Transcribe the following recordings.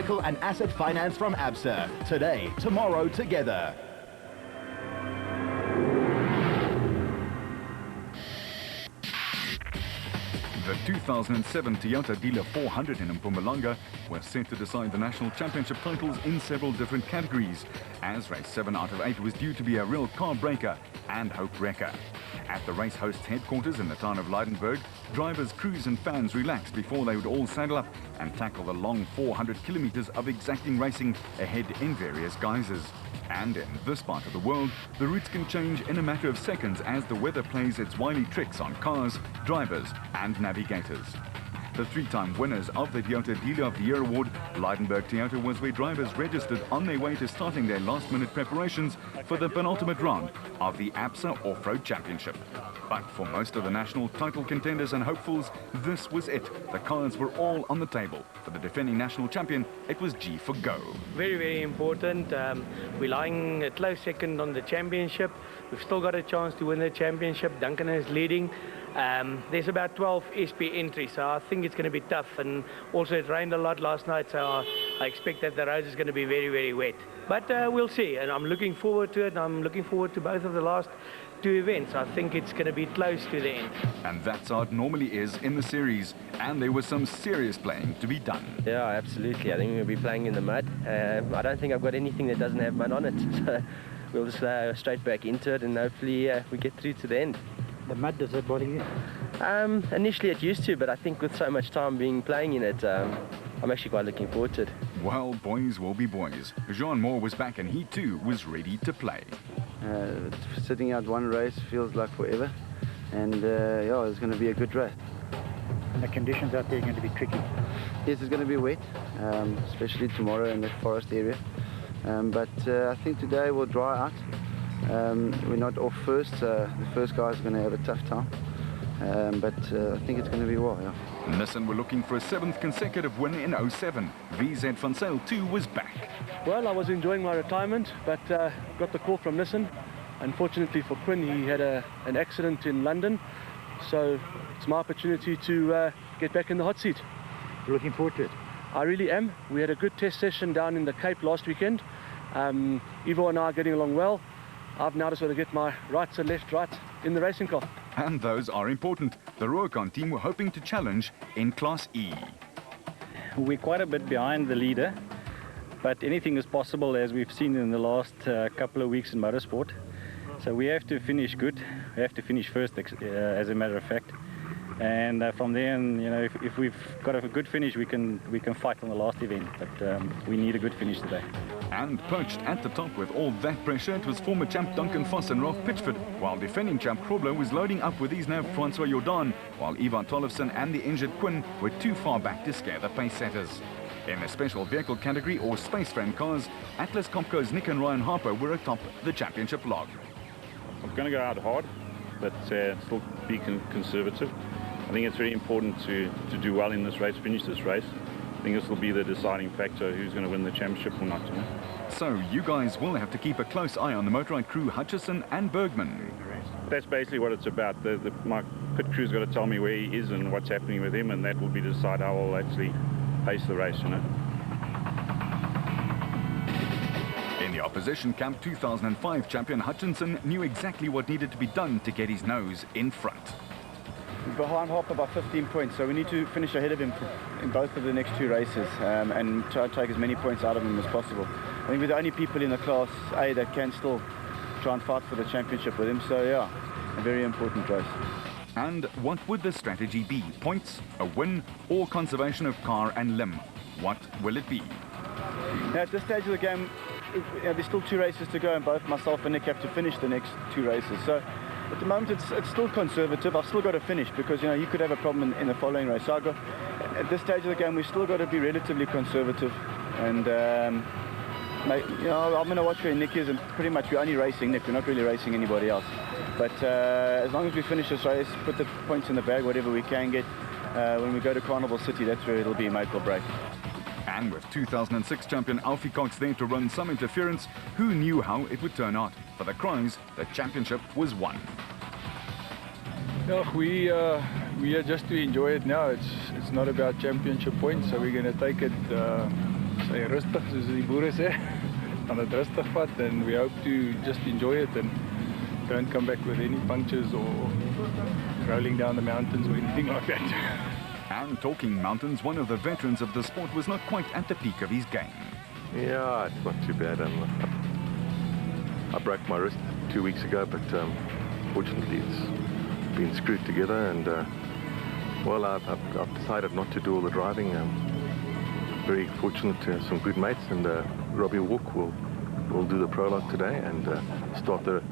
vehicle and asset finance from Absa. Today, tomorrow, together. The 2007 Toyota Dealer 400 in Mpumalanga was set to decide the national championship titles in several different categories, as race 7 out of 8 was due to be a real car breaker and hope wrecker. At the race host's headquarters in the town of Lydenburg, drivers, crews and fans relaxed before they would all saddle up and tackle the long 400 kilometers of exacting racing ahead in various guises. And in this part of the world, the routes can change in a matter of seconds as the weather plays its wily tricks on cars, drivers and navigators. The three-time winners of the Toyota Dealer of the Year award, Lydenburg Toyota, was where drivers registered on their way to starting their last-minute preparations for the penultimate round of the Absa Off-Road Championship. But for most of the national title contenders and hopefuls, this was it. The cards were all on the table. For the defending national champion, it was G for go. Very, very important. We're lying a close second on the championship. We've still got a chance to win the championship. Duncan is leading. There's about 12 SP entries, so I think it's going to be tough. And also it rained a lot last night, so I expect that the road is going to be very, very wet. But we'll see, and I'm looking forward to it. I'm looking forward to both of the last two events. I think it's going to be close to the end. And that's how it normally is in the series. And there was some serious playing to be done. Yeah, absolutely. I think we'll be playing in the mud. I don't think I've got anything that doesn't have mud on it. So we'll just go straight back into it, and hopefully we get through to the end. The mud, does it bother you? Initially it used to, but I think with so much time playing in it, I'm actually quite looking forward to it. Well, boys will be boys. Jean Moore was back and he too was ready to play. Sitting out one race feels like forever, and yeah, it's going to be a good race. And the conditions out there are going to be tricky. Yes, it's going to be wet, especially tomorrow in the forest area. But I think today will dry out. We're not off first, so the first guys are going to have a tough time. But I think it's going to be well, yeah. Nissan were looking for a 7th consecutive win in 07. VZ Van Zyl too was back. Well, I was enjoying my retirement, but got the call from Nissan. Unfortunately for Quinn, he had an accident in London, so it's my opportunity to get back in the hot seat. You're looking forward to it? I really am. We had a good test session down in the Cape last weekend. Ivo and I are getting along well. I've now just got to get my right to left right in the racing car. And those are important. The Rubicon team were hoping to challenge in Class E. We're quite a bit behind the leader, but anything is possible, as we've seen in the last couple of weeks in motorsport. So we have to finish good. We have to finish first, as a matter of fact. And from there, you know, if we've got a good finish, we can fight on the last event. But we need a good finish today. And perched at the top with all that pressure, it was former champ Duncan Foss and Ralph Pitchford, while defending champ Grobler was loading up with his nav Francois Jordan, while Ivan Tollefson and the injured Quinn were too far back to scare the pace setters. In the special vehicle category or space frame cars, Atlas Copco's Nick and Ryan Harper were atop the championship log. I'm going to go out hard, but still be conservative. I think it's very important to do well in this race, finish this race. I think this will be the deciding factor who's going to win the championship or not. So you guys will have to keep a close eye on the Motorride crew, Hutchison and Bergman. That's basically what it's about. My pit crew's got to tell me where he is and what's happening with him, and that will be to decide how I'll actually pace the race, you know. In the opposition camp, 2005 champion Hutchinson knew exactly what needed to be done to get his nose in front. We're behind Harper by 15 points, so we need to finish ahead of him in both of the next two races and try to take as many points out of him as possible. I think we're the only people in the Class A that can still try and fight for the championship with him, so yeah, a very important race. And what would the strategy be? Points, a win, or conservation of car and limb? What will it be? Now, at this stage of the game, there's still two races to go, and both myself and Nick have to finish the next two races. So at the moment, it's still conservative. I've still got to finish because, you know, you could have a problem in the following race. So at this stage of the game, we've still got to be relatively conservative. And, you know, I'm going to watch where Nick is, and pretty much we're only racing Nick. We're not really racing anybody else. But as long as we finish this race, put the points in the bag, whatever we can get, when we go to Carnival City, that's where it'll be make or break. And with 2006 champion Alfie Cox there to run some interference, who knew how it would turn out? For the Cries, the championship was won. No, we are just to enjoy it now. It's not about championship points, so we're going to take it Sy rustig, soos die boere sê. Gaan dit rustig vat and we hope to just enjoy it and don't come back with any punctures or rolling down the mountains or anything like that. And talking mountains, one of the veterans of the sport was not quite at the peak of his game. Yeah, it's not too bad. I broke my wrist 2 weeks ago, but fortunately it's been screwed together, and well, I've decided not to do all the driving. Very fortunate to have some good mates, and Robbie Walk will do the prologue today and start the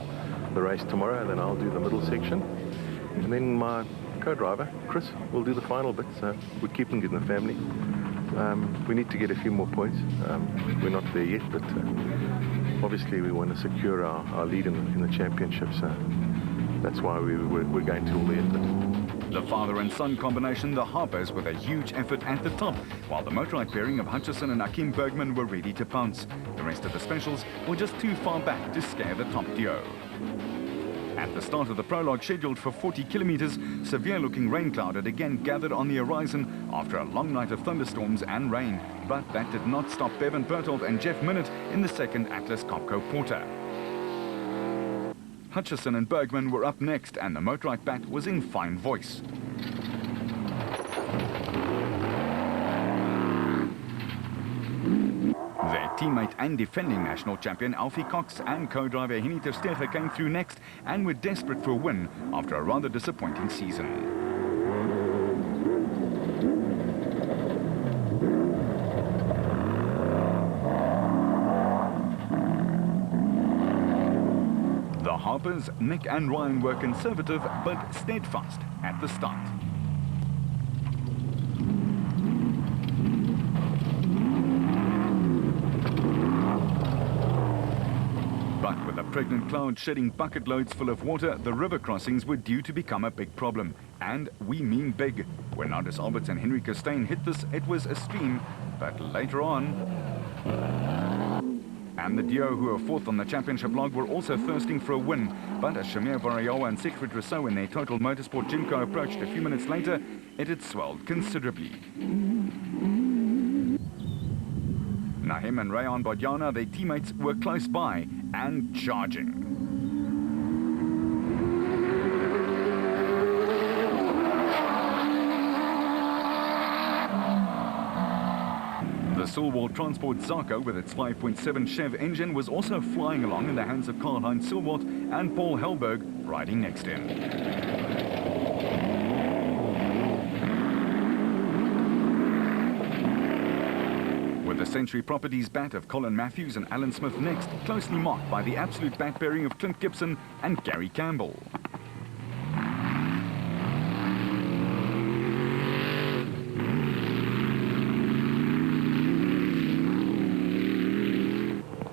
race tomorrow, and then I'll do the middle section, and then my co-driver Chris will do the final bit. So we're keeping it in the family. We need to get a few more points. We're not there yet, but obviously we want to secure our lead in the championship, so that's why we're going to all the effort. The father and son combination, the Harpers, with a huge effort at the top, while the motorized pairing of Hutchison and Akim Bergman were ready to pounce. The rest of the specials were just too far back to scare the top duo. At the start of the prologue, scheduled for 40 kilometers, severe-looking rain cloud had again gathered on the horizon after a long night of thunderstorms and rain. But that did not stop Bevan Berthold and Jeff Minott in the second Atlas Copco Porter. Hutchison and Bergman were up next, and the motorite bat was in fine voice. Their teammate and defending national champion Alfie Cox and co-driver Henny ter Steege came through next and were desperate for a win after a rather disappointing season. The Harpers, Nick and Ryan, were conservative but steadfast at the start. But with a pregnant cloud shedding bucket loads full of water, the river crossings were due to become a big problem. And we mean big. When Nardus Alberts and Henry Costain hit this, it was a stream. But later on... And the duo who were fourth on the championship log were also thirsting for a win. But as Shamir Barayawa and Siegfried Rousseau in their Total Motorsport Jimco approached a few minutes later, it had swelled considerably. Nahem and Rayan Bodiana, their teammates, were close by and charging. The Silwall Transport Zarko with its 5.7 Chev engine was also flying along in the hands of Karl-Heinz Silwart and Paul Helberg riding next to him. With the Century Properties bat of Colin Matthews and Alan Smith next, closely marked by the absolute bat pairing of Clint Gibson and Gary Campbell.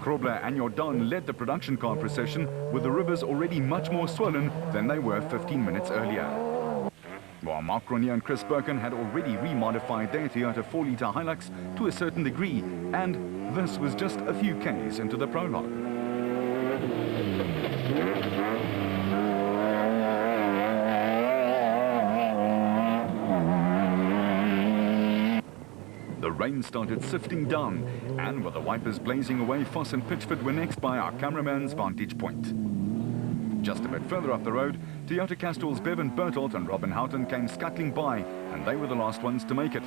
Krobler and Jordan led the production car procession, with the rivers already much more swollen than they were 15 minutes earlier. While Mark Grenier and Chris Birkin had already remodified their Toyota 4-litre Hilux to a certain degree, and this was just a few Ks into the prologue. The rain started sifting down, and with the wipers blazing away, Foss and Pitchford were next by our cameraman's vantage point. Just a bit further up the road, Toyota Castrol's Bevan Berthold and Robin Houghton came scuttling by, and they were the last ones to make it.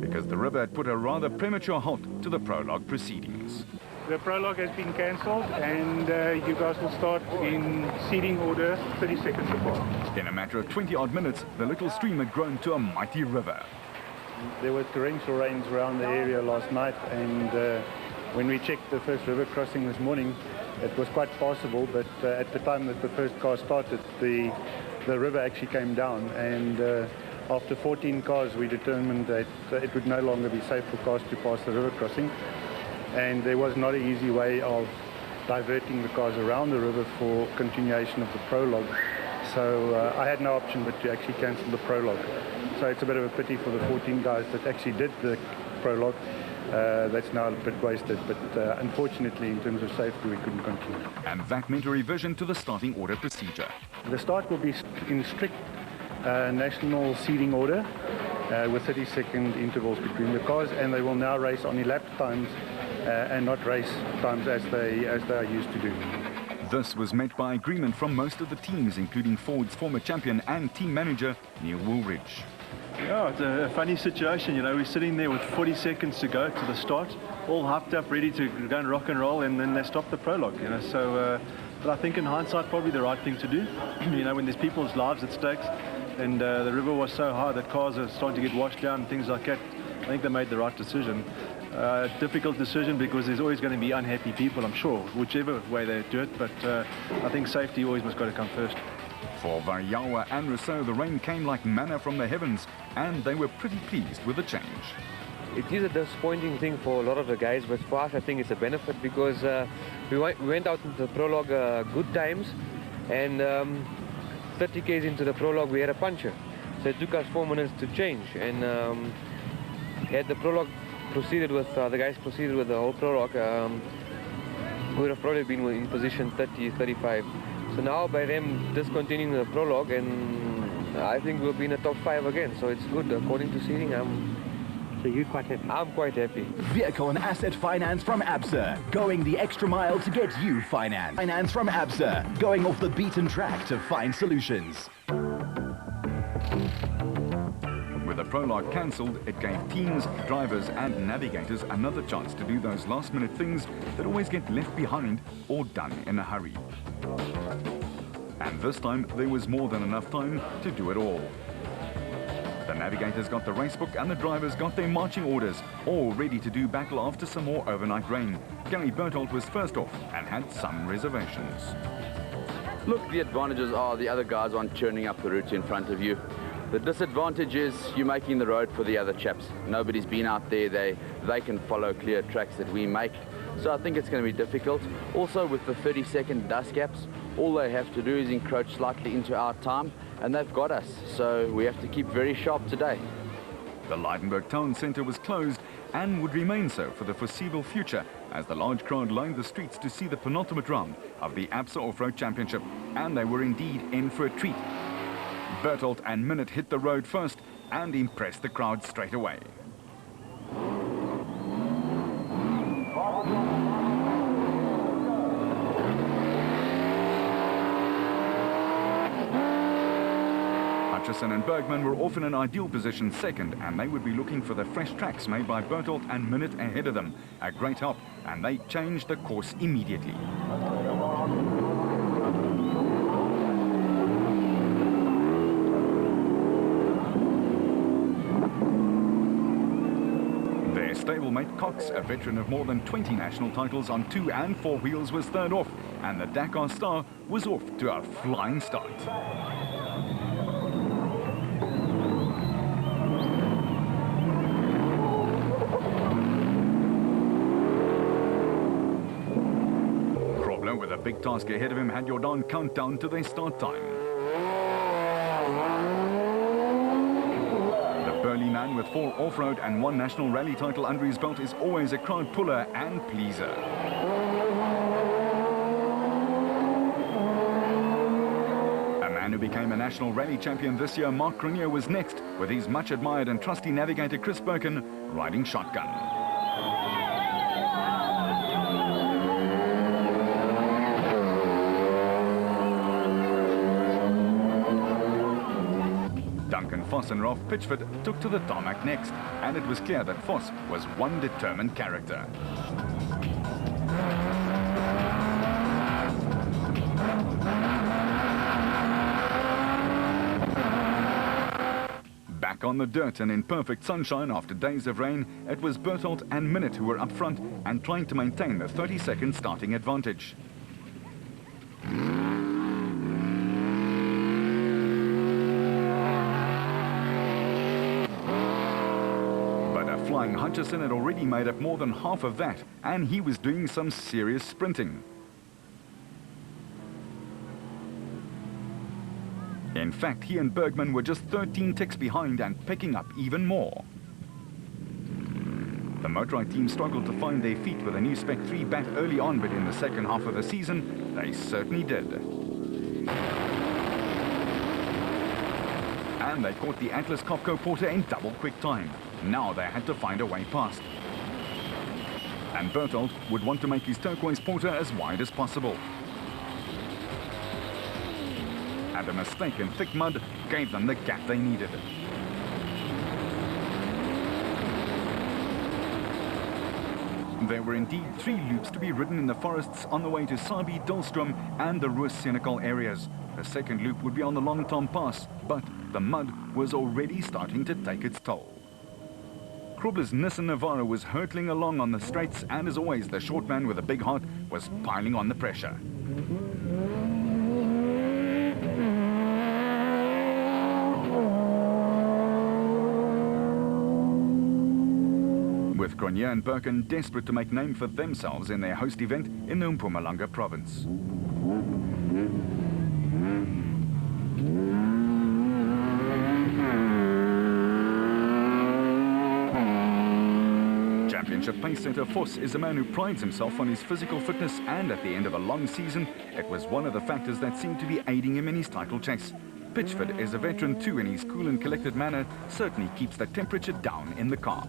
Because the river had put a rather premature halt to the prologue proceedings. The prologue has been cancelled, and you guys will start in seeding order 30 seconds apart. In a matter of 20-odd minutes, the little stream had grown to a mighty river. There were torrential rains around the area last night, and when we checked the first river crossing this morning, it was quite passable, but at the time that the first car started, the river actually came down, and after 14 cars we determined that it would no longer be safe for cars to pass the river crossing, and there was not an easy way of diverting the cars around the river for continuation of the prologue. So I had no option but to actually cancel the prologue. So it's a bit of a pity for the 14 guys that actually did the prologue. That's now a bit wasted, but unfortunately in terms of safety we couldn't continue. And that meant a revision to the starting order procedure. The start will be in strict national seeding order. with 30-second intervals between the cars, and they will now race on elapsed times and not race times as they are used to do. This was met by agreement from most of the teams, including Ford's former champion and team manager, Neil Woolridge. Yeah, it's a funny situation, you know, we're sitting there with 40 seconds to go to the start, all hyped up, ready to go and rock and roll, and then they stop the prologue, you know, so, but I think in hindsight, probably the right thing to do, you know, when there's people's lives at stake, and the river was so high that cars are starting to get washed down and things like that, I think they made the right decision. Difficult decision because there's always going to be unhappy people, I'm sure, whichever way they do it, but I think safety always must got to come first. For Variawa and Rousseau, the rain came like manna from the heavens, and they were pretty pleased with the change. It is a disappointing thing for a lot of the guys, but for us I think it's a benefit because we went out into the prologue good times, and 30 k's into the prologue we had a puncture. So it took us 4 minutes to change, and had the prologue proceeded with, the guys proceeded with the whole prologue, we would have probably been in position 30, 35. So now by them discontinuing the prologue, and I think we'll be in the top 5 again, so it's good. According to seeding, So you're quite happy? I'm quite happy. Vehicle and asset finance from ABSA, going the extra mile to get you finance. Finance from ABSA, going off the beaten track to find solutions. With the prologue cancelled, it gave teams, drivers and navigators another chance to do those last-minute things that always get left behind or done in a hurry. And this time, there was more than enough time to do it all. The navigators got the racebook and the drivers got their marching orders, all ready to do battle after some more overnight rain. Gary Berthold was first off and had some reservations. Look, the advantages are the other guys aren't churning up the route in front of you. The disadvantage is you're making the road for the other chaps. Nobody's been out there. They can follow clear tracks that we make. So I think it's going to be difficult. Also with the 30-second dust gaps, all they have to do is encroach slightly into our time, and they've got us. So we have to keep very sharp today. The Lydenburg Town Centre was closed and would remain so for the foreseeable future as the large crowd lined the streets to see the penultimate round of the ABSA Off-Road Championship, and they were indeed in for a treat. Berthold and Minute hit the road first and impressed the crowd straight away. Hutchison and Bergman were off in an ideal position second, and they would be looking for the fresh tracks made by Berthold and Minute ahead of them. A great help, and they changed the course immediately. Their stablemate Cox, a veteran of more than 20 national titles on 2 and 4 wheels, was third off, and the Dakar Star was off to a flying start. With a big task ahead of him had Jordan countdown to their start time. The burly man with 4 off-road and 1 national rally title under his belt is always a crowd puller and pleaser. A man who became a national rally champion this year, Mark Grenier, was next with his much admired and trusty navigator Chris Birkin riding shotgun. Duncan Foss and Ralph Pitchford took to the tarmac next, and it was clear that Foss was one determined character. Back on the dirt and in perfect sunshine after days of rain, it was Berthold and Minute who were up front and trying to maintain the 30-second starting advantage. Flying Hutchison had already made up more than half of that, and he was doing some serious sprinting. In fact, he and Bergman were just 13 ticks behind and picking up even more. The Motorrad team struggled to find their feet with a new Spec 3 bat early on, but in the second half of the season, they certainly did. and they caught the Atlas Copco Porter in double quick time. Now they had to find a way past. And Berthold would want to make his turquoise Porter as wide as possible. And a mistake in thick mud gave them the gap they needed. There were indeed 3 loops to be ridden in the forests on the way to Sabi, Dolstrom and the Roos-Senekal areas. The second loop would be on the Long Tom Pass, but the mud was already starting to take its toll. Krobler's Nissan Navara was hurtling along on the straights, and as always, the short man with a big heart was piling on the pressure. With Cronje and Birken desperate to make name for themselves in their host event in the Mpumalanga province. Championship pace setter Vos is a man who prides himself on his physical fitness, and at the end of a long season, it was one of the factors that seemed to be aiding him in his title chase. Pitchford is a veteran too, and his cool and collected manner certainly keeps the temperature down in the car.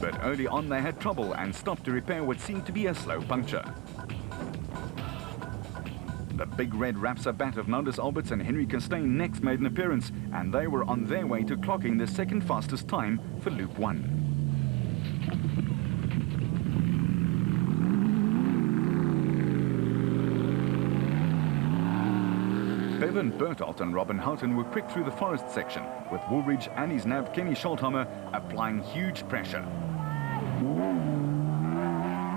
But early on they had trouble and stopped to repair what seemed to be a slow puncture. The big red Rapsa bat of Nandus Alberts and Henry Costain next made an appearance, and they were on their way to clocking the second fastest time for Loop 1. Bevan Berthold and Robin Houghton were quick through the forest section, with Woolridge and his nav Kenny Scholthammer applying huge pressure.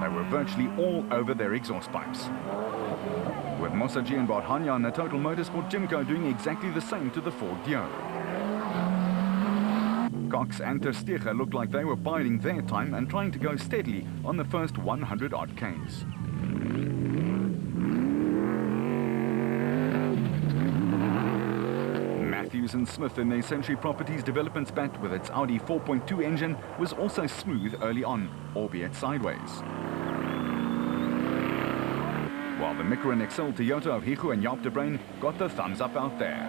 They were virtually all over their exhaust pipes, with Mosaji and Barhanya and the Total Motorsport Jimco doing exactly the same to the Ford Dio. Cox and Ter Steger looked like they were biding their time and trying to go steadily on the first 100-odd Ks. Matthews and Smith in their Century Properties Developments bat with its Audi 4.2 engine was also smooth early on, albeit sideways. While the Micra Excel Toyota of Hiku and Jaap de Bruin got the thumbs up out there.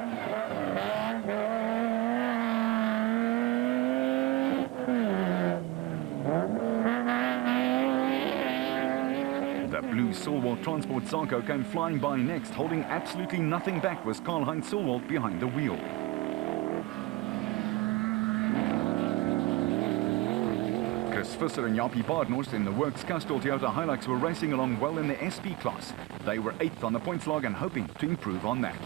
The blue Silwald Transport Zarko came flying by next. Holding absolutely nothing back was Karl-Heinz Silwald behind the wheel. Chris Visser and Jaapie Baardhorst in the Works Castrol Toyota Hilux were racing along well in the SP class. They were 8th on the points log and hoping to improve on that.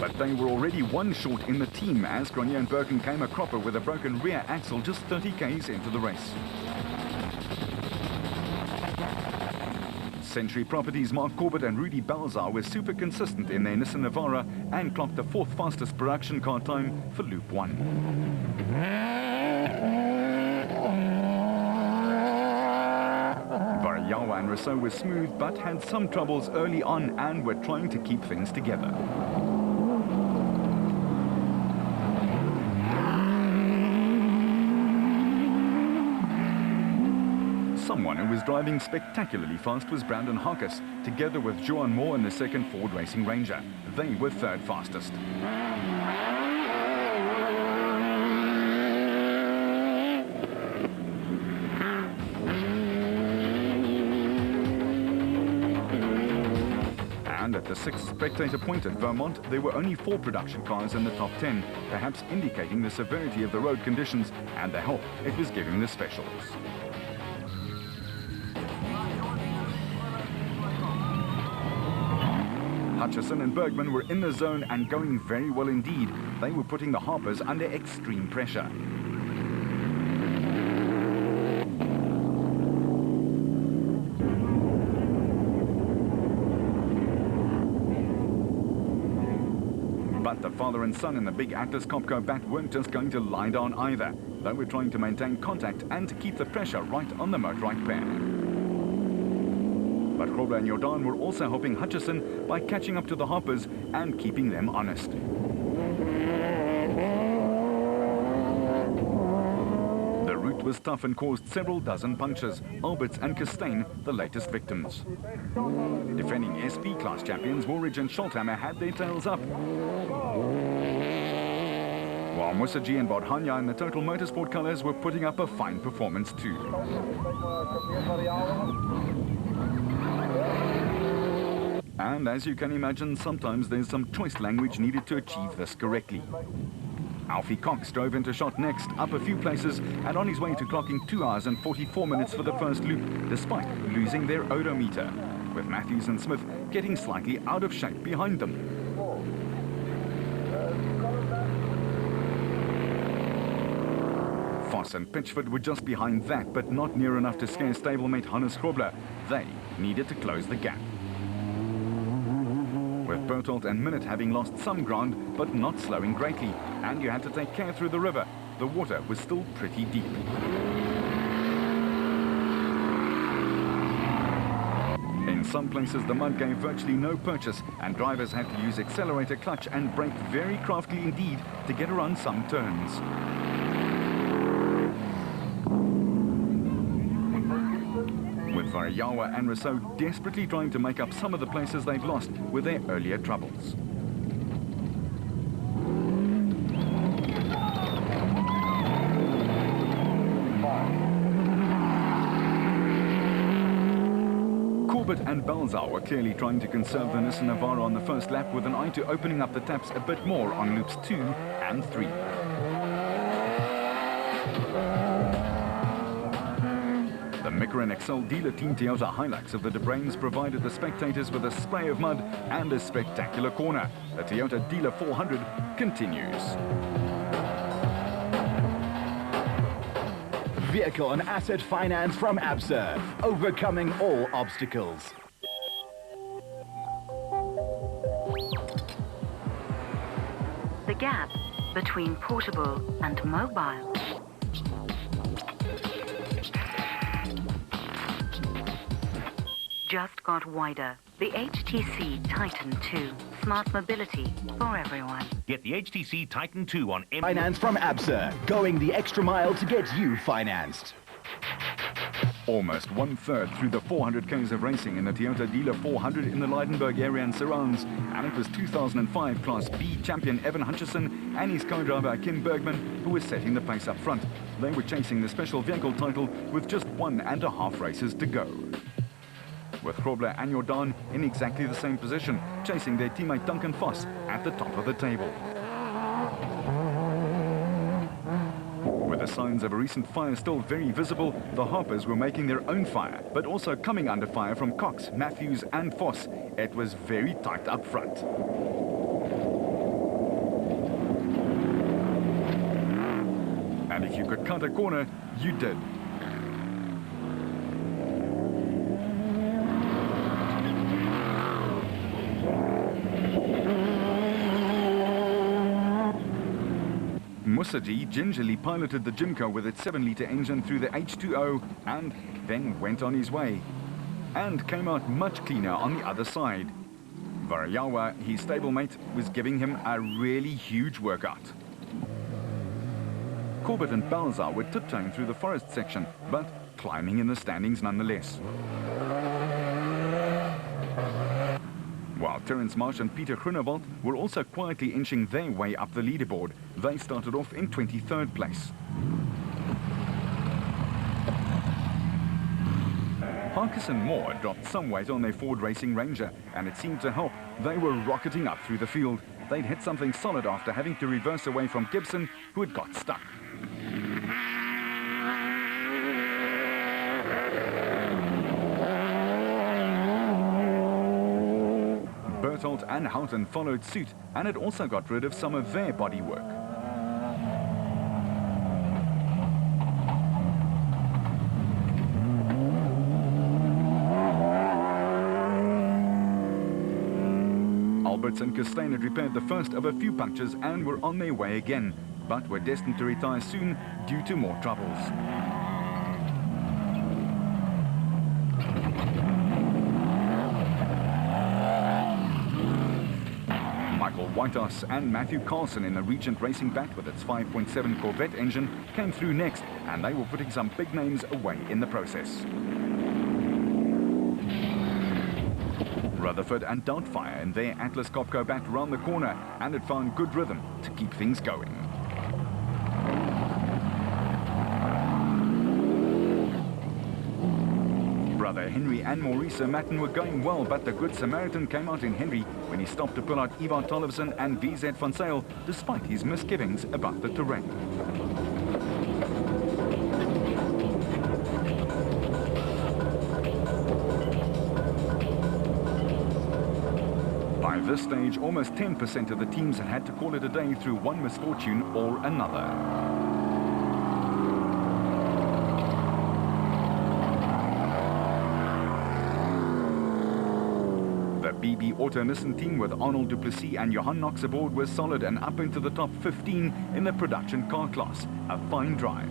But they were already one short in the team as Cronje and Birken came a cropper with a broken rear axle just 30 Ks into the race. Century Properties Mark Corbett and Rudy Balzar were super consistent in their Nissan Navara and clocked the 4th fastest production car time for Loop 1. Varayawa and Rousseau were smooth but had some troubles early on and were trying to keep things together. Someone who was driving spectacularly fast was Brandon Harkis, together with Johan Moore in the second Ford Racing Ranger. They were 3rd fastest. And at the 6th spectator point at Vermont, there were only 4 production cars in the top 10, perhaps indicating the severity of the road conditions and the help it was giving the specials. Hutchison and Bergman were in the zone and going very well indeed. They were putting the Harpers under extreme pressure. But the father and son in the big Atlas Copco bat weren't just going to lie down either. They were trying to maintain contact and to keep the pressure right on the Motorrad pair. But Grobler and Jordan were also helping Hutchison by catching up to the hoppers and keeping them honest. The route was tough and caused several dozen punctures, Alberts and Costain the latest victims. Defending SP class champions Woolridge and Scholthammer had their tails up, while Musaji and Bodhanya in the Total Motorsport colours were putting up a fine performance too. And as you can imagine, sometimes there's some choice language needed to achieve this correctly. Alfie Cox drove into shot next, up a few places, and on his way to clocking 2 hours and 44 minutes for the first loop, despite losing their odometer, with Matthews and Smith getting slightly out of shape behind them. Foss and Pitchford were just behind that, but not near enough to scare stablemate Hannes Grobler. They needed to close the gap. With Bertolt and Minute having lost some ground, but not slowing greatly, and you had to take care through the river. The water was still pretty deep. In some places, the mud gave virtually no purchase, and drivers had to use accelerator, clutch, and brake very craftily indeed to get around some turns. Varayawa and Rousseau desperately trying to make up some of the places they've lost with their earlier troubles. Corbett and Balzar were clearly trying to conserve the Nissan Navara on the first lap with an eye to opening up the taps a bit more on loops 2 and 3. The Micron Excel dealer team Toyota Hilux of the De Bruins provided the spectators with a spray of mud and a spectacular corner. The Toyota Dealer 400 continues. Vehicle and asset finance from ABSA, overcoming all obstacles. The gap between portable and mobile just got wider. The HTC Titan 2. Smart mobility for everyone. Get the HTC Titan 2 on Finance from ABSA, going the extra mile to get you financed. Almost 1/3 through the 400 k's of racing in the Toyota Dealer 400 in the Leidenburg area and surrounds, and it was 2005 Class B champion Evan Hutchison and his co-driver Kim Bergman who were setting the pace up front. They were chasing the special vehicle title with just 1.5 races to go, with Grobler and Jordan in exactly the same position, chasing their teammate Duncan Foss at the top of the table. With the signs of a recent fire still very visible, the Harpers were making their own fire, but also coming under fire from Cox, Matthews and Foss. It was very tight up front. And if you could cut a corner, you did. Musaji gingerly piloted the Jimco with its 7-litre engine through the H2O and then went on his way, and came out much cleaner on the other side. Varayawa, his stablemate, was giving him a really huge workout. Corbett and Balzar were tiptoeing through the forest section, but climbing in the standings nonetheless. While Terence Marsh and Peter Groenewald were also quietly inching their way up the leaderboard. They started off in 23rd place. Harkis and Moore dropped some weight on their Ford Racing Ranger, and it seemed to help. They were rocketing up through the field. They'd hit something solid after having to reverse away from Gibson, who had got stuck. Bertolt and Houghton followed suit, and it also got rid of some of their bodywork. Alberts and Costain had repaired the first of a few punctures and were on their way again, but were destined to retire soon due to more troubles. Whitehouse and Matthew Carlson in a Regent Racing Bat with its 5.7 Corvette engine came through next, and they were putting some big names away in the process. Rutherford and Doubtfire in their Atlas Copco Bat round the corner, and it found good rhythm to keep things going. Brother Henry and Maurice Matten were going well, but the Good Samaritan came out in Henry when he stopped to pull out Ivar Tollefson and VZ van Zyl, despite his misgivings about the terrain. By this stage, almost 10% of the teams had to call it a day through one misfortune or another. The BB Auto Nissan team with Arnold Du Plessis and Johan Knox aboard was solid and up into the top 15 in the production car class. A fine drive.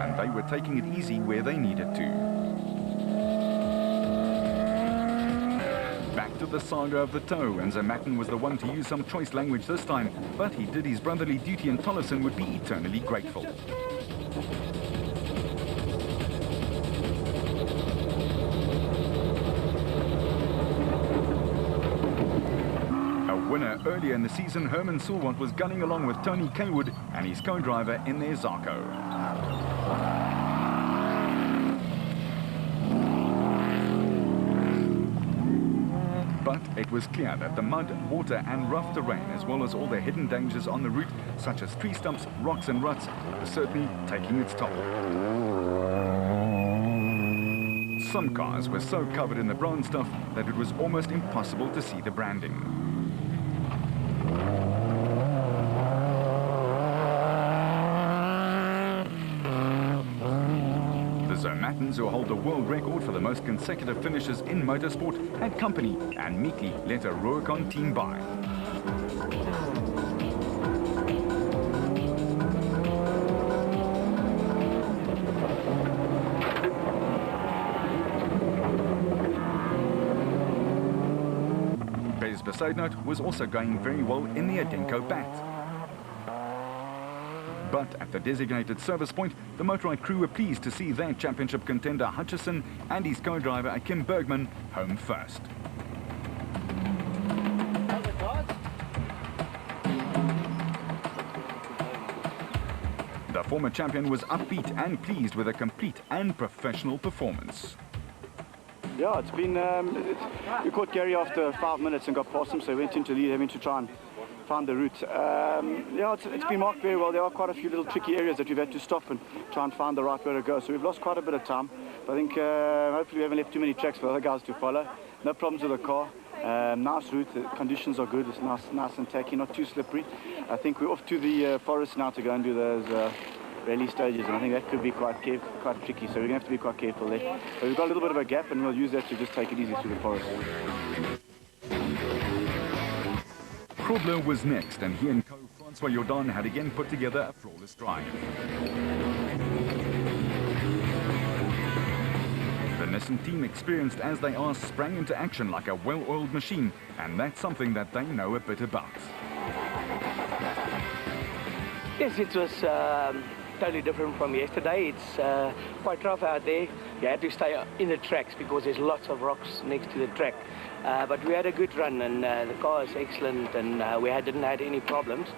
And they were taking it easy where they needed to. Back to the saga of the toe, and Zamatten was the one to use some choice language this time, but he did his brotherly duty and Tollefson would be eternally grateful. Earlier in the season, Herman Sulwant was gunning along with Tony Kaywood and his co-driver in their Zarko. But it was clear that the mud, water and rough terrain, as well as all the hidden dangers on the route, such as tree stumps, rocks and ruts, was certainly taking its toll. Some cars were so covered in the brown stuff that it was almost impossible to see the branding. Mattens, who hold the world record for the most consecutive finishes in motorsport, had company and meekly let a Rubicon team by. Bez Besaidnout was also going very well in the Adenko Bat. But at the designated service point, the Motorride crew were pleased to see their championship contender Hutchison and his co-driver Akim Bergman home first. The former champion was upbeat and pleased with a complete and professional performance. Yeah, it's been... we caught Gary after 5 minutes and got past him, so we went into the lead, having to try and find the route. Yeah, it's been marked very well. There are quite a few little tricky areas that we've had to stop and try and find the right way to go. So we've lost quite a bit of time. But I think hopefully we haven't left too many tracks for other guys to follow. No problems with the car. Nice route. The conditions are good. It's nice and tacky, not too slippery. I think we're off to the forest now to go and do those rally stages, and I think that could be quite tricky. So we're going to have to be quite careful there. But we've got a little bit of a gap, and we'll use that to just take it easy through the forest. Krobler was next, and he and co-Francois Jordan had again put together a flawless drive. The Nissan team, experienced as they are, sprang into action like a well-oiled machine, and that's something that they know a bit about. Yes, it was totally different from yesterday. It's quite rough out there. You had to stay in the tracks because there's lots of rocks next to the track. But we had a good run, and the car is excellent, and we didn't have any problems.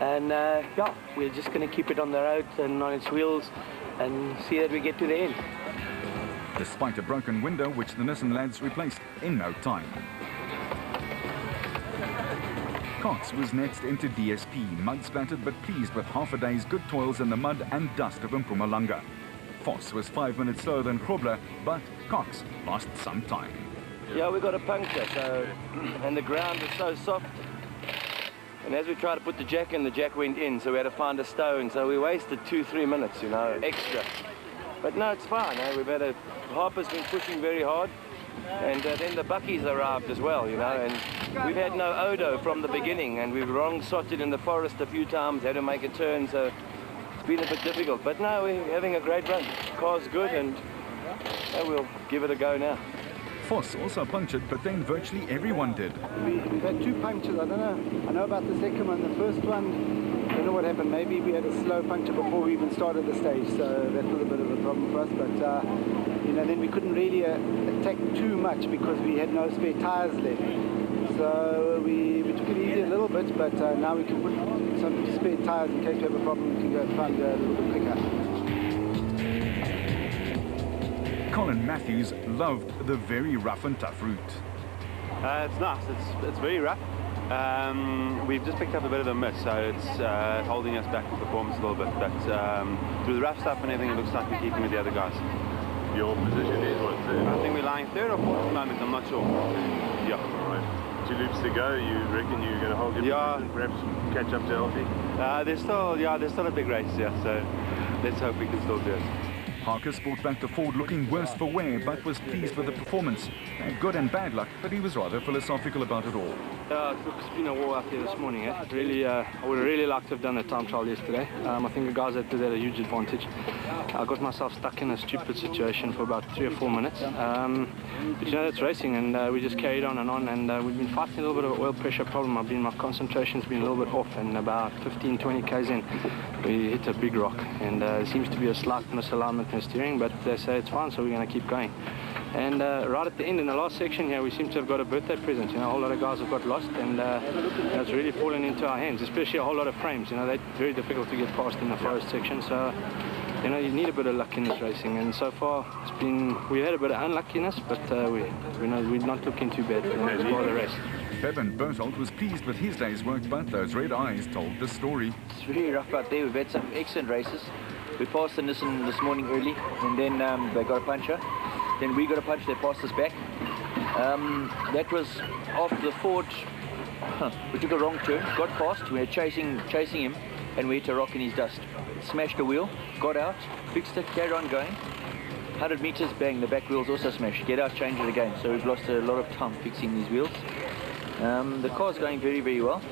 And yeah, we're just going to keep it on the road and on its wheels and see that we get to the end. Despite a broken window, which the Nissan lads replaced in no time. Cox was next into DSP, mud-splattered but pleased with half a day's good toils in the mud and dust of Mpumalanga. Voss was 5 minutes slower than Krobler, but Cox lost some time. Yeah, we got a puncture, and the ground was so soft. And as we tried to put the jack in, the jack went in, so we had to find a stone. So we wasted 2-3 minutes, you know, extra. But no, it's fine. We've had Harper's been pushing very hard, and then the Buckies arrived as well, you know. And we've had no Odo from the beginning, and we've wrong-shotted in the forest a few times, had to make a turn, so it's been a bit difficult. But no, we're having a great run. The car's good, and we'll give it a go now. Voss also punctured, but then virtually everyone did. We've had 2 punctures. I don't know. I know about the second one. The first one, I don't know what happened. Maybe we had a slow puncture before we even started the stage, so that was a bit of a problem for us. But you know, then we couldn't really attack too much because we had no spare tyres left. So we took it easy a little bit, but now we can put some spare tyres in case we have a problem. We can go try and go a little bit quicker. Colin Matthews loved the very rough and tough route. It's nice. It's very rough. We've just picked up a bit of a miss, so it's holding us back in performance a little bit. But through the rough stuff and everything, it looks like we're keeping with the other guys. Your position is what? I think we're lying third or fourth at the moment. I'm not sure. Yeah. All right. 2 loops to go. You reckon you're going to hold your position and perhaps catch up to Alfie? There's still a big race, yeah. So let's hope we can still do it. Parker brought back the Ford looking worse for wear, but was pleased with the performance. Had good and bad luck, but he was rather philosophical about it all. It's been a war out there this morning. Really, I would have really liked to have done the time trial yesterday. I think the guys that did had a huge advantage. I got myself stuck in a stupid situation for about 3 or 4 minutes. But you know, that's racing, and we just carried on, and we've been fighting a little bit of an oil pressure problem. My concentration's been a little bit off, and about 15, 20 k's in, we hit a big rock, and there seems to be a slight misalignment in the steering, but they say it's fine, so we're going to keep going. And right at the end, in the last section here, we seem to have got a birthday present. You know, a whole lot of guys have got lost, and it's really fallen into our hands, especially a whole lot of frames. You know, they're very difficult to get past in the forest section, so you know, you need a bit of luck in this racing. And so far, we had a bit of unluckiness, but we're not looking too bad for the race. Bevan Berthold was pleased with his day's work, but those red eyes told the story. It's really rough out there. We've had some excellent races. We passed the Nissan this morning early, and then they got a puncture. Then we got a punch, they passed us back. That was after the Ford. We took a wrong turn, got past, we were chasing him, and we hit a rock in his dust. Smashed a wheel, got out, fixed it, carried on going. 100 meters, bang, the back wheel's also smashed. Get out, change it again. So we've lost a lot of time fixing these wheels. The car's going very, very well.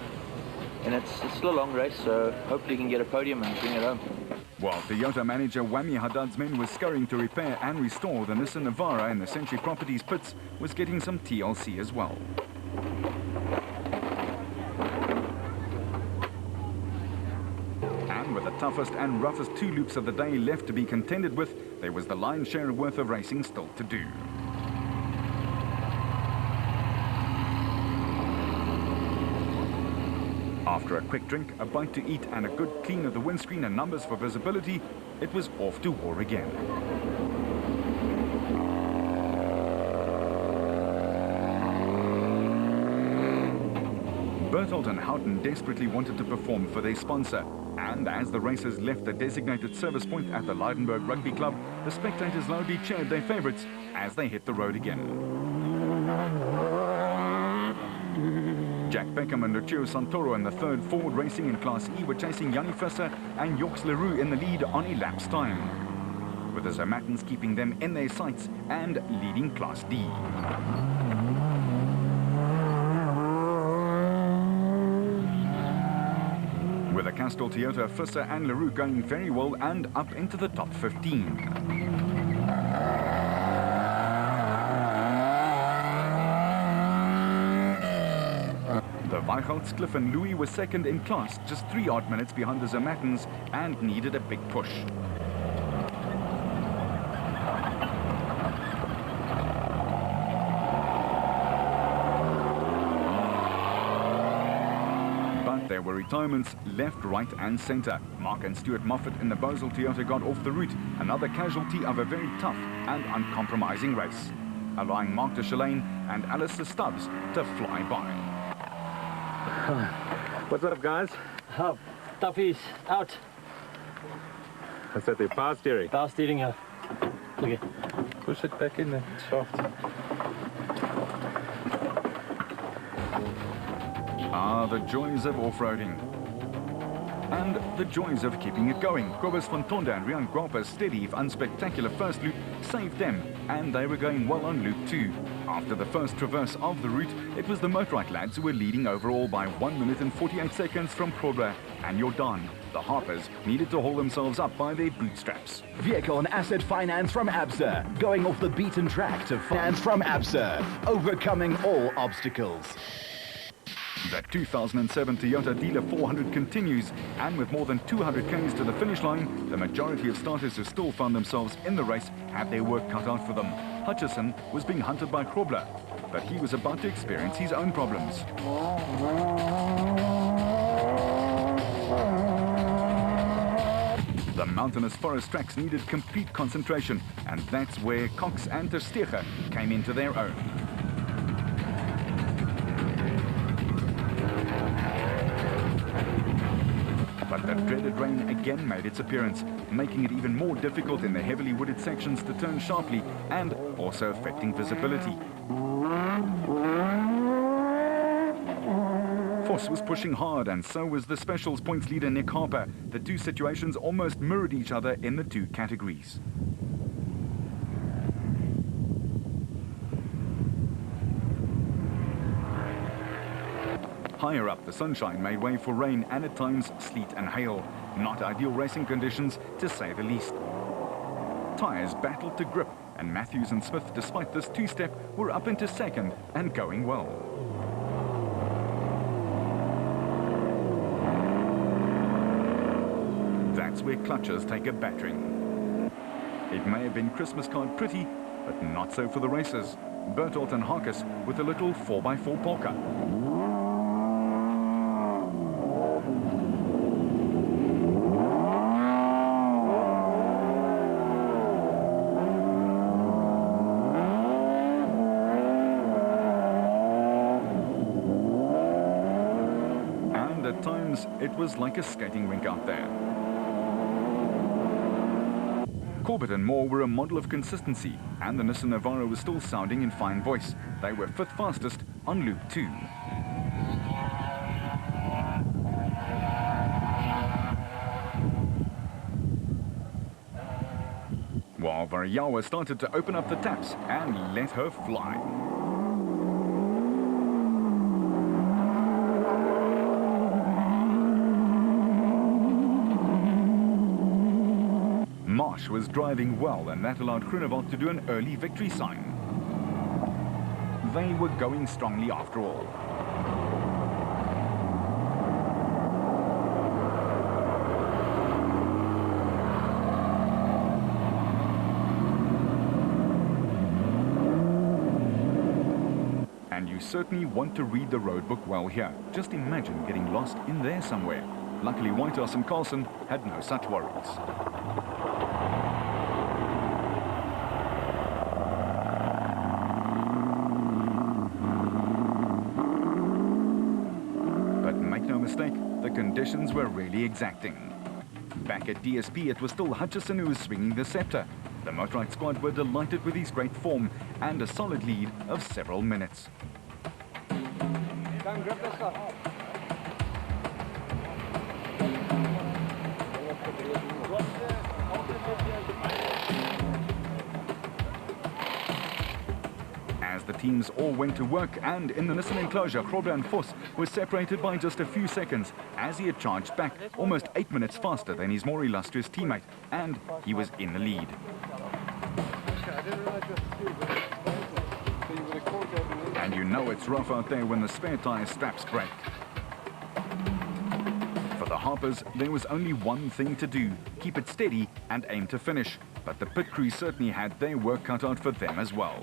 And it's still a long race, so hopefully we can get a podium and bring it home. While Toyota manager Wami Haddad's men were scurrying to repair and restore, the Nissan Navara in the Century Properties pits was getting some TLC as well. And with the toughest and roughest 2 loops of the day left to be contended with, there was the lion's share worth of racing still to do. After a quick drink, a bite to eat and a good clean of the windscreen and numbers for visibility, it was off to war again. Berthold and Houghton desperately wanted to perform for their sponsor, and as the racers left the designated service point at the Leidenberg Rugby Club, the spectators loudly cheered their favourites as they hit the road again. Jack Beckham and Lucio Santoro in the third Ford Racing in Class E were chasing Yanni Visser and Yorks Leroux in the lead on elapsed time, with the Zermattens keeping them in their sights and leading Class D. With the Castrol Toyota, Visser and Leroux going very well and up into the top 15. The Weicholtz, Cliff and Louis were second in class, just 3 odd minutes behind the Zermattens, and needed a big push. But there were retirements left, right and centre. Mark and Stuart Moffat in the Bosel Toyota got off the route, another casualty of a very tough and uncompromising race, allowing Mark de Chalane and Alistair Stubbs to fly by. What's up, guys? Duffy's out. What's that, the power steering? Power steering, yeah. Okay. Push it back in there, it's soft. Ah, the joys of off-roading. And the joys of keeping it going. Cobus van Tonda and Rian Guapa's steady if unspectacular first loop saved them, and they were going well on loop 2. After the first traverse of the route, it was the Motorite lads who were leading overall by 1 minute and 48 seconds from Krobler and Jordan. The Harpers needed to haul themselves up by their bootstraps. Vehicle and asset finance from ABSA, going off the beaten track to finance from ABSA, overcoming all obstacles. The 2007 Toyota Dealer 400 continues, and with more than 200 Ks to the finish line, the majority of starters who still found themselves in the race had their work cut out for them. Hutchison was being hunted by Krobler, but he was about to experience his own problems. The mountainous forest tracks needed complete concentration, and that's where Cox and Ter Steege came into their own. But the dreaded rain again made its appearance, making it even more difficult in the heavily wooded sections to turn sharply and also affecting visibility. Voss was pushing hard, and so was the Specials points leader Nick Harper. The two situations almost mirrored each other in the two categories. Higher up, the sunshine made way for rain and at times sleet and hail. Not ideal racing conditions, to say the least. Tyres battled to grip, and Matthews and Smith, despite this two-step, were up into second and going well. That's where clutches take a battering. It may have been Christmas card pretty, but not so for the racers. Bertolt and Harkes with a little 4x4 polka. It was like a skating rink out there. Corbett and Moore were a model of consistency, and the Nissan Navara was still sounding in fine voice. They were fifth fastest on Loop 2. While Variawa started to open up the taps and let her fly. Marsh was driving well, and that allowed Groenewald to do an early victory sign. They were going strongly after all. And you certainly want to read the road book well here. Just imagine getting lost in there somewhere. Luckily, Whitehouse and Carlson had no such worries. The conditions were really exacting. Back at DSP, it was still Hutchison who was swinging the scepter. The Motorite squad were delighted with his great form and a solid lead of several minutes. The teams all went to work, and in the Nissan enclosure, Krobler and Voss were separated by just a few seconds as he had charged back almost 8 minutes faster than his more illustrious teammate, and he was in the lead. And you know it's rough out there when the spare tire straps break. For the Harpers, there was only one thing to do: keep it steady and aim to finish. But the pit crew certainly had their work cut out for them as well.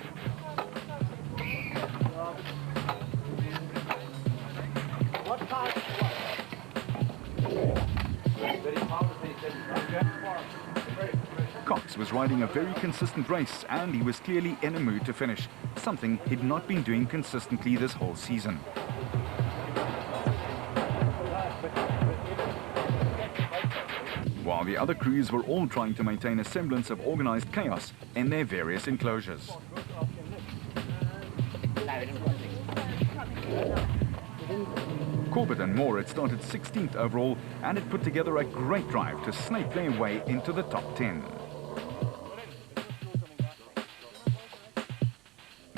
Cox was riding a very consistent race, and he was clearly in a mood to finish, something he'd not been doing consistently this whole season. While the other crews were all trying to maintain a semblance of organized chaos in their various enclosures. Corbett and Moore had started 16th overall and had put together a great drive to snake their way into the top 10.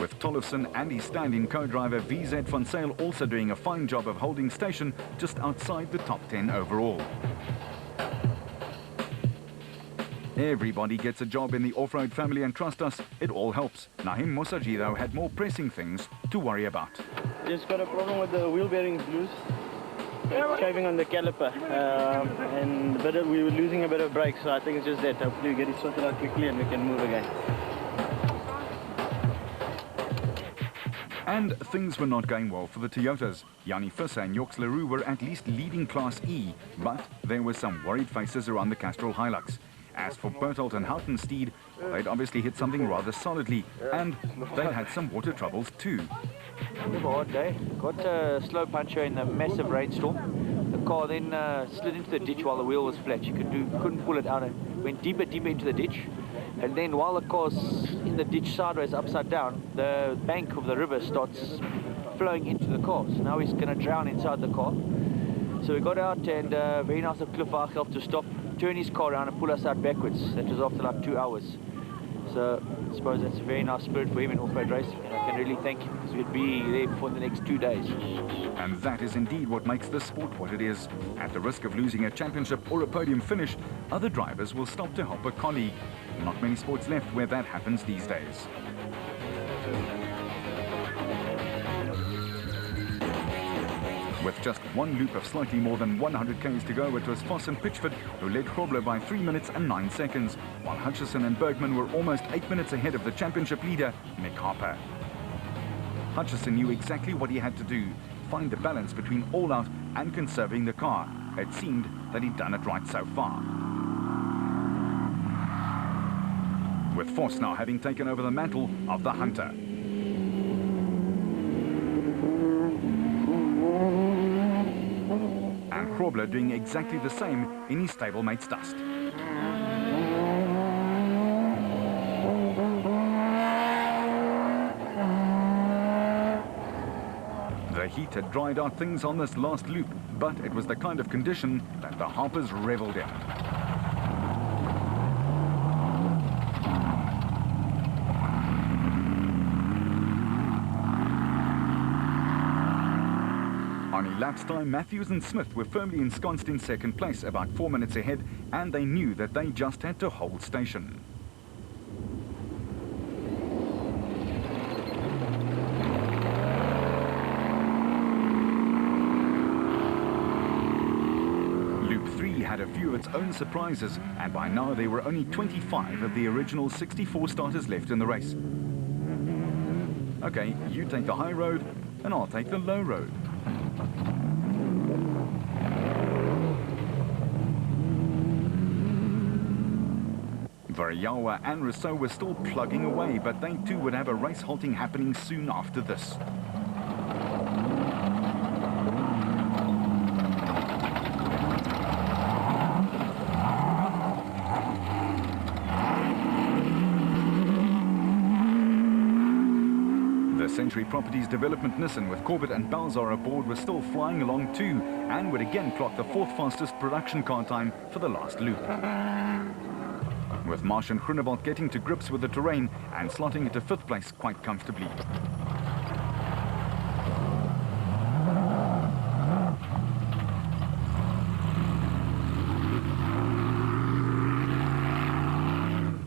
With Tollefson and his stand-in co-driver VZ van Sail also doing a fine job of holding station just outside the top 10 overall. Everybody gets a job in the off-road family, and trust us, it all helps. Naheem Mosaji, though, had more pressing things to worry about. Just got a problem with the wheel bearings loose. Shaving on the caliper, and we were losing a bit of brake, so I think it's just that. Hopefully we get it sorted out quickly and we can move again. And things were not going well for the Toyotas. Yanni Visser and Joks Leroux were at least leading Class E, but there were some worried faces around the Castrol Hilux. As for Berthold and Houtensteed, they'd obviously hit something rather solidly, and they'd had some water troubles too. Bit of a hard day. Got a slow puncher in a massive rainstorm. The car then slid into the ditch while the wheel was flat. You couldn't pull it out. It went deeper into the ditch. And then while the car's in the ditch sideways, upside down, the bank of the river starts flowing into the car. So now he's going to drown inside the car. So we got out, and very nice of Cliff Archel to stop, turn his car around and pull us out backwards. That was after like 2 hours. So I suppose that's a very nice spirit for him in off-road racing, and I can really thank him, because we'd be there for the next 2 days. And that is indeed what makes this sport what it is. At the risk of losing a championship or a podium finish, other drivers will stop to help a colleague. Not many sports left where that happens these days. With just one loop of slightly more than 100 k's to go, it was Voss and Pitchford who led Grobler by 3 minutes and 9 seconds, while Hutchison and Bergman were almost 8 minutes ahead of the championship leader, Nick Harper. Hutchison knew exactly what he had to do, find the balance between all-out and conserving the car. It seemed that he'd done it right so far. With Voss now having taken over the mantle of the Hunter. And Grobler doing exactly the same in his stablemate's dust. The heat had dried out things on this last loop, but it was the kind of condition that the Harpers revelled in. On elapsed time, Matthews and Smith were firmly ensconced in second place, about 4 minutes ahead, and they knew that they just had to hold station. Loop 3 had a few of its own surprises, and by now there were only 25 of the original 64 starters left in the race. Okay, you take the high road, and I'll take the low road. Variawa and Rousseau were still plugging away, but they too would have a race halting happening soon after this. The Century Properties Development Nissan with Corbett and Balzar aboard was still flying along too, and would again clock the 4th fastest production car time for the last loop. With Marsh and Groenewald getting to grips with the terrain and slotting into 5th place quite comfortably.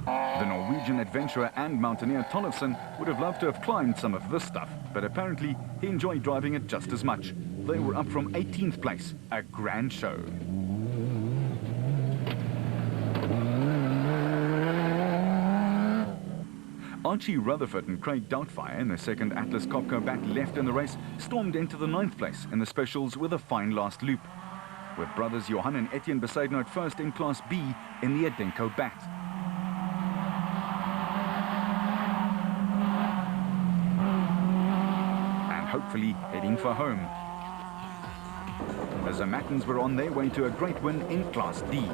The Norwegian adventurer and mountaineer Tollefson would have loved to have climbed some of this stuff, but apparently he enjoyed driving it just as much. They were up from 18th place, a grand show. Archie Rutherford and Craig Doubtfire in the second Atlas Copco back left in the race stormed into the 9th place in the specials with a fine last loop, with brothers Johan and Etienne Besaidnout first in Class B in the Adenko Bat. And hopefully heading for home. The Zermattens were on their way to a great win in Class D.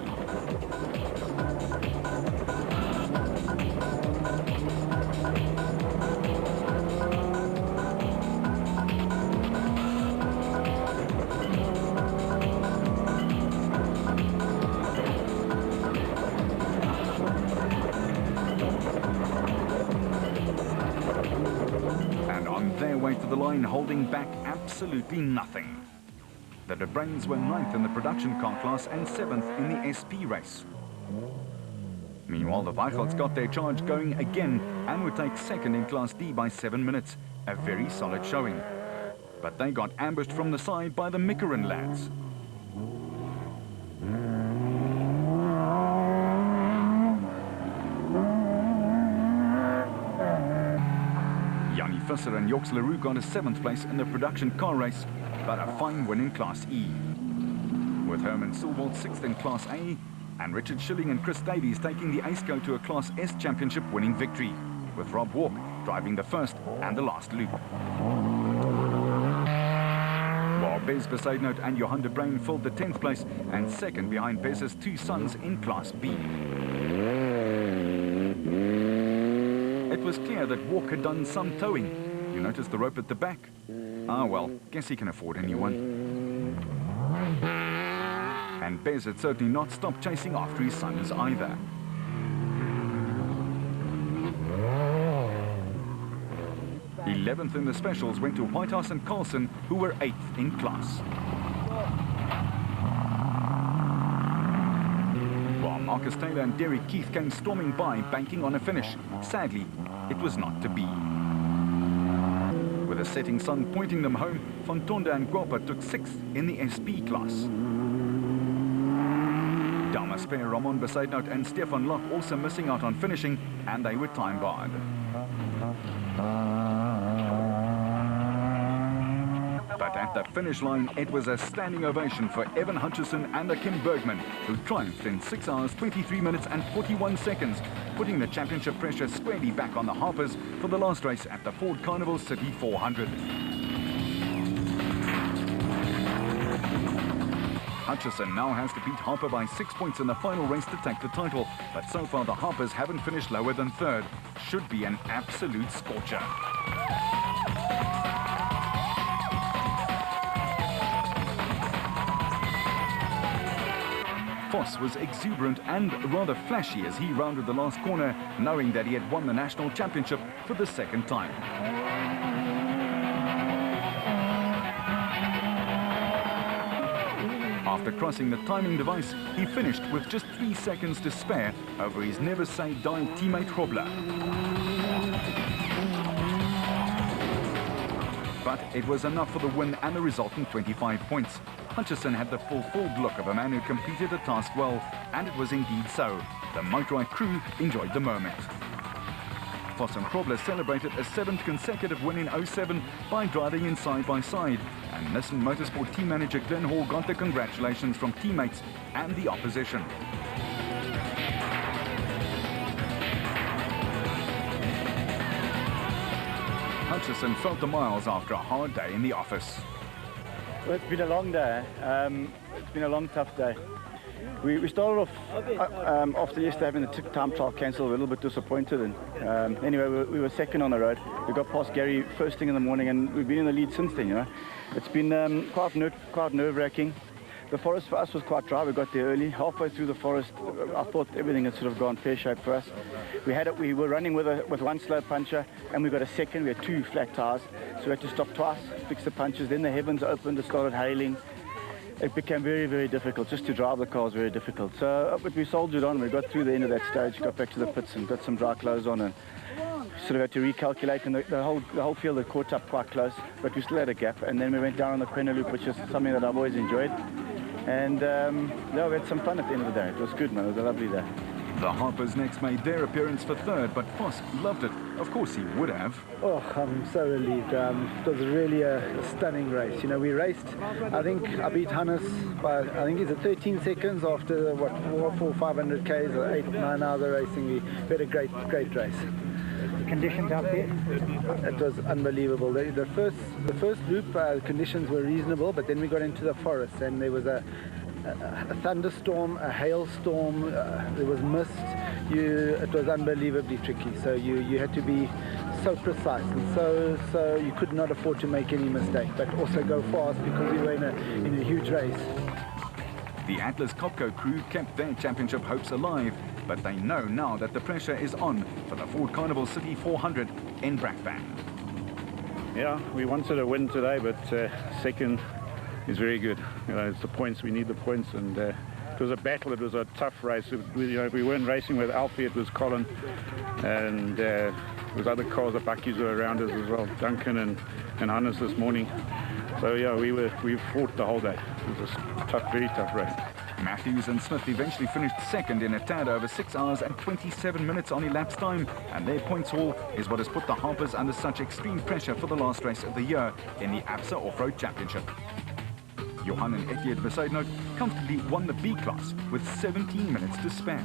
line holding back absolutely nothing. The De Bruins were 9th in the production car class and 7th in the SP race. Meanwhile, the Weichholz got their charge going again and would take 2nd in Class D by 7 minutes, a very solid showing. But they got ambushed from the side by the Mickerin lads. Yanni Visser and Joks Leroux got a 7th place in the production car race, but a fine win in Class E. With Herman Silwald 6th in Class A, and Richard Schilling and Chris Davies taking the ACECO to a Class S championship winning victory, with Rob Walk driving the first and the last loop. While Bez Besaidnout and Johan de Bruin filled the 10th place and 2nd behind Bez's 2 sons in Class B. It was clear that Walk had done some towing. You notice the rope at the back? Ah well, guess he can afford a new one. And Bez had certainly not stopped chasing after his sons either. The 11th in the specials went to Whitehouse and Carlson, who were 8th in class. While Marcus Taylor and Derek Keith came storming by, banking on a finish. Sadly, it was not to be. With the setting sun pointing them home, Fontonda and Guapa took 6th in the SP class. Dalmas pair Ramon Besaidnout and Stefan Locke also missing out on finishing, and they were time barred. But at the finish line, it was a standing ovation for Evan Hutchison and Kim Bergman, who triumphed in 6 hours, 23 minutes and 41 seconds, putting the championship pressure squarely back on the Harpers for the last race at the Ford Carnival City 400. Hutchison now has to beat Harper by 6 points in the final race to take the title, but so far the Harpers haven't finished lower than 3rd. Should be an absolute scorcher. Voss was exuberant and rather flashy as he rounded the last corner, knowing that he had won the national championship for the 2nd time. After crossing the timing device, he finished with just 3 seconds to spare over his never-say-die teammate Grobler. But it was enough for the win and the resultant 25 points. Hutchison had the fulfilled look of a man who completed the task well, and it was indeed so. The Motorride crew enjoyed the moment. Voss and Grobler celebrated a 7th consecutive win in 07 by driving in side by side, and Nissan Motorsport team manager Glenn Hall got the congratulations from teammates and the opposition. Hutchison felt the miles after a hard day in the office. Well, it's been a long day. It's been a long, tough day. We started off after yesterday having the time trial cancelled, a little bit disappointed. And anyway, we were 2nd on the road. We got past Gary first thing in the morning, and we've been in the lead since then. You know, it's been quite nerve-wracking. The forest for us was quite dry. We got there early. Halfway through the forest, I thought everything had sort of gone pear-shaped for us. We were running with 1 slow puncher, and we got a 2nd. We had 2 flat tires, so we had to stop twice, fix the punches. Then the heavens opened. It started hailing. It became very, very difficult. Just to drive the car was very difficult. So but we soldiered on. We got through the end of that stage, got back to the pits and got some dry clothes on, and sort of had to recalculate. And the whole field had caught up quite close, but we still had a gap. And then we went down on the Quenna Loop, which is something that I've always enjoyed. And yeah, we had some fun at the end of the day. It was good, man. It was a lovely day. The Harpers next made their appearance for 3rd, but Voss loved it. Of course he would have. Oh, I'm so relieved. It was really a stunning race. You know, we raced, I think I beat Hannes by, I think it's 13 seconds after, what, 500 Ks or 8-9 hours of racing. We had a great race. The conditions out there? It was unbelievable. The first loop, conditions were reasonable, but then we got into the forest and there was a thunderstorm, a hailstorm, there was mist. It was unbelievably tricky. So you had to be so precise, and so you could not afford to make any mistake, but also go fast because we were in a huge race. The Atlas Copco crew kept their championship hopes alive, but they know now that the pressure is on for the Ford Carnival City 400 in Brakpan. Yeah, we wanted a win today, but second is very good. You know, it's the points. We need the points, and it was a battle. It was a tough race. We weren't racing with Alfie. It was Colin, and there was other cars. The Buckies were around us as well. Duncan and Hannes this morning. So yeah, we fought the whole day. It was a tough, very tough race. Matthews and Smith eventually finished second in a tad over 6 hours and 27 minutes on elapsed time, and their points haul is what has put the Harpers under such extreme pressure for the last race of the year in the ABSA Off-Road Championship. Johan and Etienne Besaidnout comfortably won the B class with 17 minutes to spare.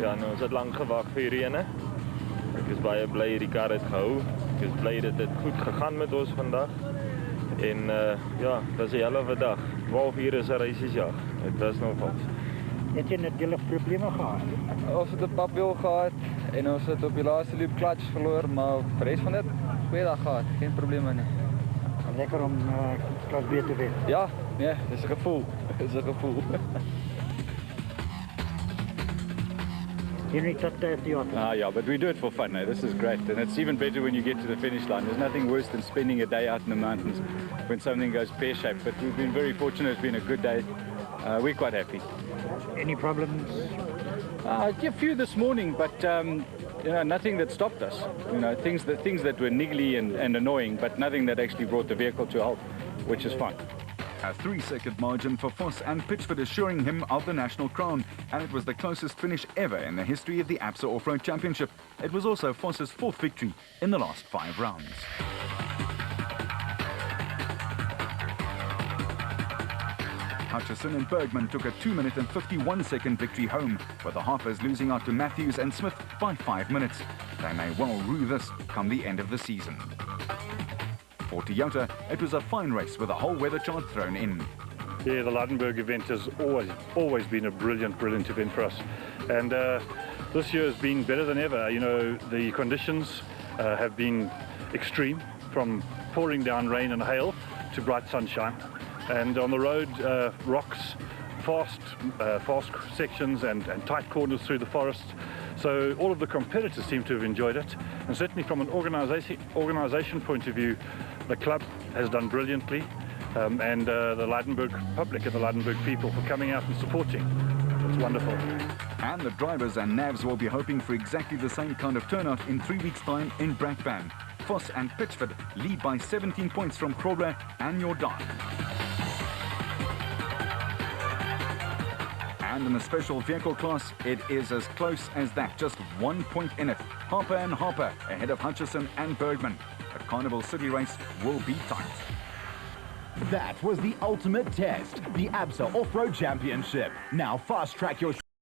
Ja, nou, ons het lang gewag vir hierdie ene. Ek is baie bly hierdie kar het gehou. Ek is bly dat dit goed gegaan met ons vandag. En ja, dit was 'n hele dag. 12 uur is 'n reisjesjag. Dit was nou vals. Het jy net julle probleme gehad? Ons het 'n papwiel gehad en ons het op die laaste loop clutch verloor, maar vir res van dit goeie dag gehad, geen probleme nie. Lekker om klas B te wen. Ja, nee, dis 'n gevoel. Dis 'n gevoel. Yeah, but we do it for fun. This is great, and it's even better when you get to the finish line. There's nothing worse than spending a day out in the mountains when something goes pear-shaped. But we've been very fortunate. It's been a good day. We're quite happy. Any problems? A few this morning, but you know, nothing that stopped us. You know, things that were niggly and annoying, but nothing that actually brought the vehicle to a halt, which is fine. A 3-second margin for Foss and Pitchford assuring him of the national crown, and it was the closest finish ever in the history of the ABSA Off-Road Championship. It was also Foss's 4th victory in the last 5 rounds. Hutchison and Bergman took a 2-minute and 51-second victory home, with the Harpers losing out to Matthews and Smith by 5 minutes. They may well rue this come the end of the season. For Toyota, it was a fine race with a whole weather chart thrown in. Yeah, the Ladenburg event has always been a brilliant event for us, and this year has been better than ever. You know, the conditions have been extreme, from pouring down rain and hail to bright sunshine, and on the road, rocks, fast sections and tight corners through the forest. So all of the competitors seem to have enjoyed it, and certainly from an organisation point of view, the club has done brilliantly, and the Ladenburg public and the Ladenburg people for coming out and supporting. It's wonderful. And the drivers and navs will be hoping for exactly the same kind of turnout in 3 weeks' time in Brakpan. Foss and Pitchford lead by 17 points from Krobler and Jordan. And in the special vehicle class, it is as close as that, just 1 point in it. Harper and Harper ahead of Hutchison and Bergman. The Carnival City race will be tight. That was the ultimate test, the ABSA Off-Road Championship. Now fast track your